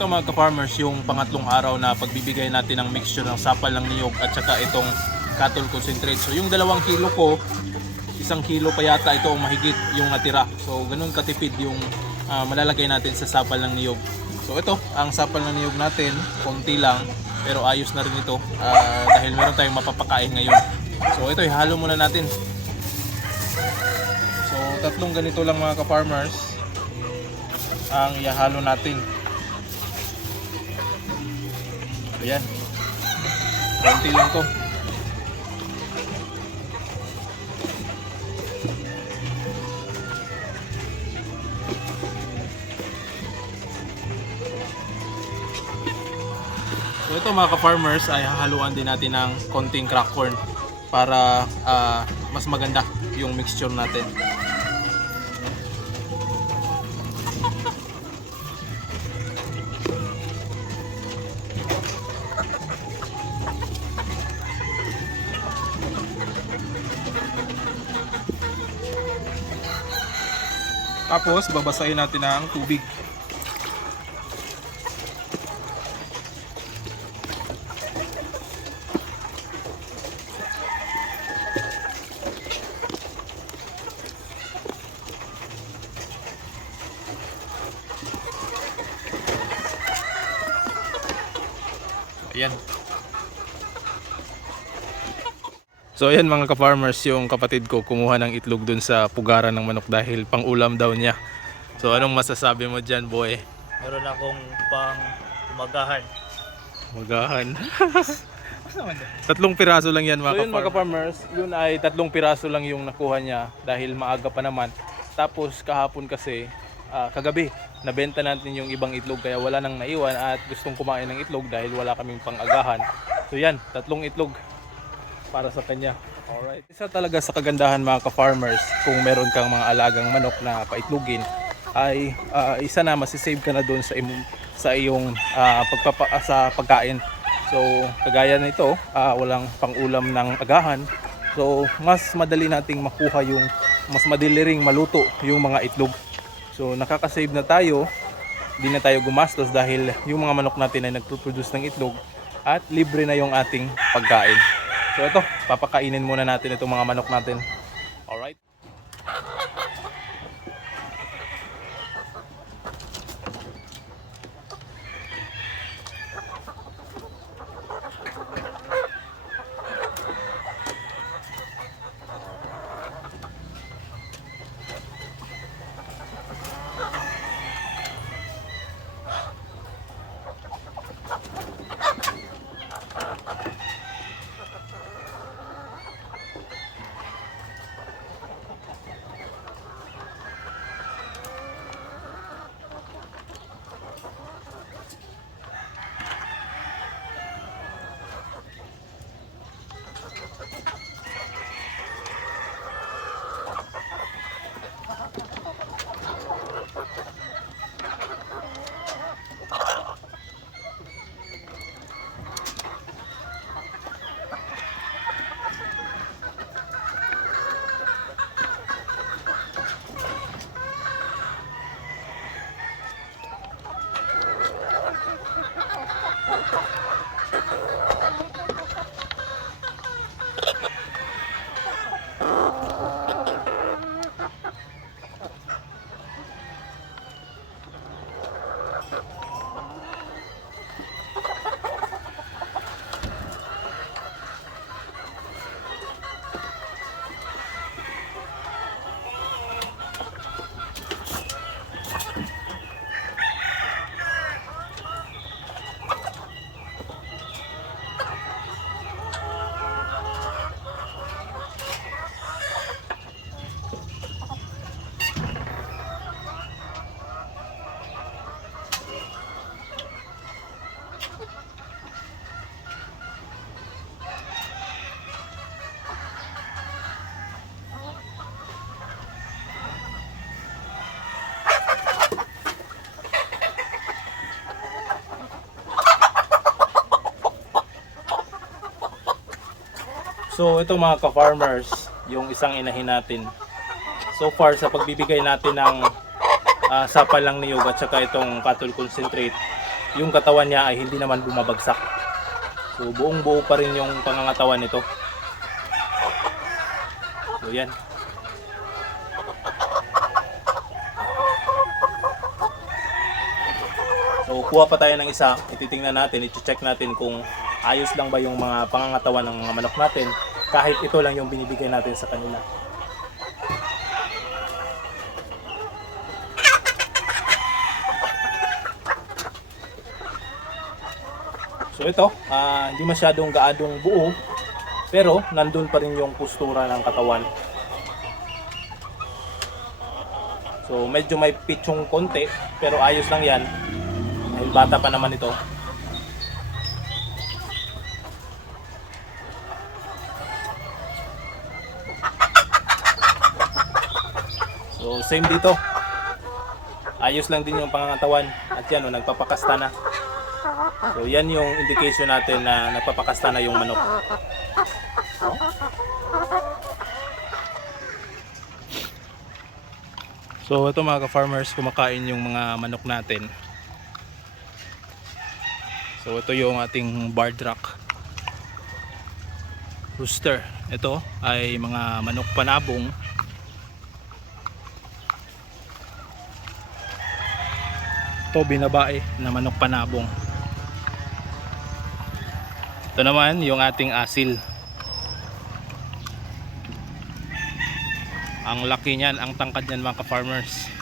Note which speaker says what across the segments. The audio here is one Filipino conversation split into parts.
Speaker 1: ito mga ka-farmers, yung pangatlong araw na pagbibigay natin ng mixture ng sapal ng niyog at saka itong cattle concentrate. So yung dalawang kilo ko, isang kilo pa yata ito ang mahigit yung natira. So ganun katipid yung ah, malalagay natin sa sapal ng niyog. So ito, ang sapal ng niyog natin, konti lang, pero ayos na rin ito ah, dahil meron tayong mapapakain ngayon. So ito, ihalo muna natin. So tatlong ganito lang mga ka-farmers ang ihalo natin. Ayan. Konti lang to. So ito mga ka-farmers ay hahaluan din natin ng konting crack corn para ah, mas maganda yung mixture natin. Tapos babasahin natin ng tubig. Ayan. So ayan mga ka-farmers, yung kapatid ko kumuha ng itlog dun sa pugaran ng manok dahil pang ulam daw niya. So anong masasabi mo dyan boy?
Speaker 2: Meron akong pang umagahan.
Speaker 1: Magahan. tatlong piraso lang yan mga so, yun, mga farmers yun ay tatlong piraso lang yung nakuha niya dahil maaga pa naman. Tapos kahapon kasi, ah, kagabi, nabenta natin yung ibang itlog kaya wala nang naiwan at gustong kumain ng itlog dahil wala kaming pang-agahan. So yan, tatlong itlog para sa kanya. Alright. Isa talaga sa kagandahan mga ka-farmers kung meron kang mga alagang manok na paitlugin ay ah, isa na masisave ka na doon sa sa iyong ah, pagpapa ah, sa pagkain. So kagaya nito, ah, walang pangulam ng agahan. So mas madali nating makuha yung mas madali ring maluto yung mga itlog. So nakaka-save na tayo, di na tayo gumastos dahil yung mga manok natin ay nagpo-produce ng itlog at libre na yung ating pagkain. So ito, papakainin muna natin itong mga manok natin. So ito mga ka-farmers, yung isang inahin natin. So far sa pagbibigay natin ng ah, sapal ng niyog at saka itong cattle concentrate yung katawan niya ay hindi naman bumabagsak. So buong buo pa rin yung pangangatawan nito. So yan. So kuha pa tayo ng isa, ititingnan natin, i-check natin kung ayos lang ba yung mga pangangatawan ng mga manok natin kahit ito lang yung binibigay natin sa kanila. So ito, ah, hindi masyadong gaadong buo, pero nandun pa rin yung postura ng katawan. So medyo may pitchong konti, pero ayos lang yan. Dahil bata pa naman ito. Same dito. Ayos lang din yung pangangatawan. At yan, oh, nagpapakasta na. So yan yung indication natin na nagpapakasta na yung manok. So ito mga ka-farmers, kumakain yung mga manok natin. So ito yung ating barred rock rooster. Ito ay mga manok panabong. Ito binabae na manok panabong. Ito naman yung ating asil. Ang laki niyan, ang tangkad niyan mga ka-farmers.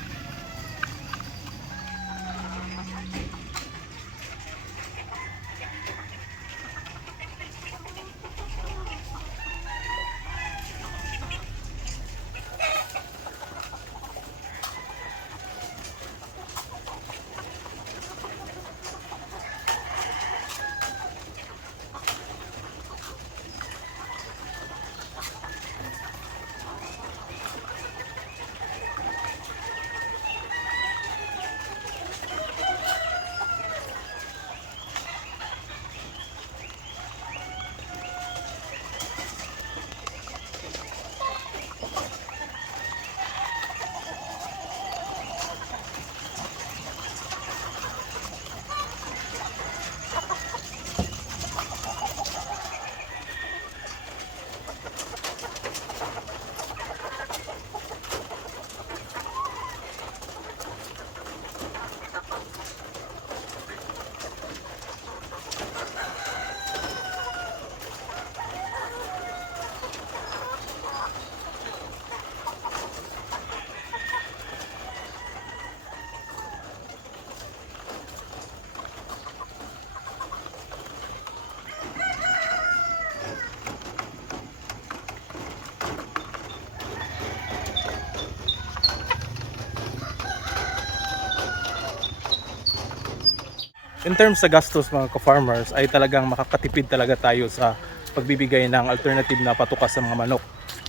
Speaker 1: In terms sa gastos mga ka-farmers ay talagang makakatipid talaga tayo sa pagbibigay ng alternative na patukas sa mga manok.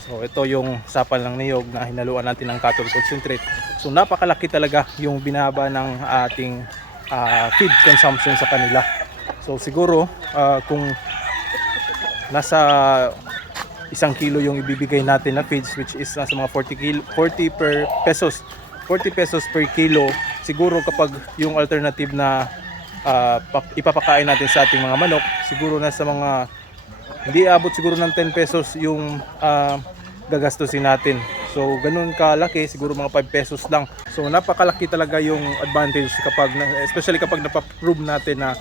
Speaker 1: So ito yung sapal ng niyog na hinaluan natin ng cattle concentrate. So napakalaki talaga yung binaba ng ating ah, feed consumption sa kanila. So siguro ah, kung nasa isang kilo yung ibibigay natin na feeds which is nasa mga 40 kilo, 40 per pesos 40 pesos per kilo siguro kapag yung alternative na pa- ipapakain natin sa ating mga manok. Siguro nasa mga hindi abot siguro ng 10 pesos yung ah, gagastusin natin. So ganun kalaki siguro mga 5 pesos lang. So napakalaki talaga yung advantage kapag na- especially kapag napaprove natin na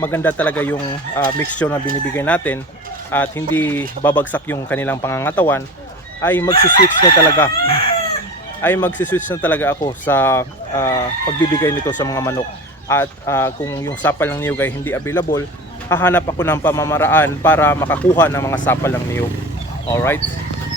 Speaker 1: maganda talaga yung ah, mixture na binibigay natin at hindi babagsak yung kanilang pangangatawan ay magsiswitch na talaga. Ay magsiswitch na talaga ako sa ah, pagbibigay nito sa mga manok at ah, kung yung sapal ng niyog ay hindi available hahanap ako ng pamamaraan para makakuha ng mga sapal ng niyog. Alright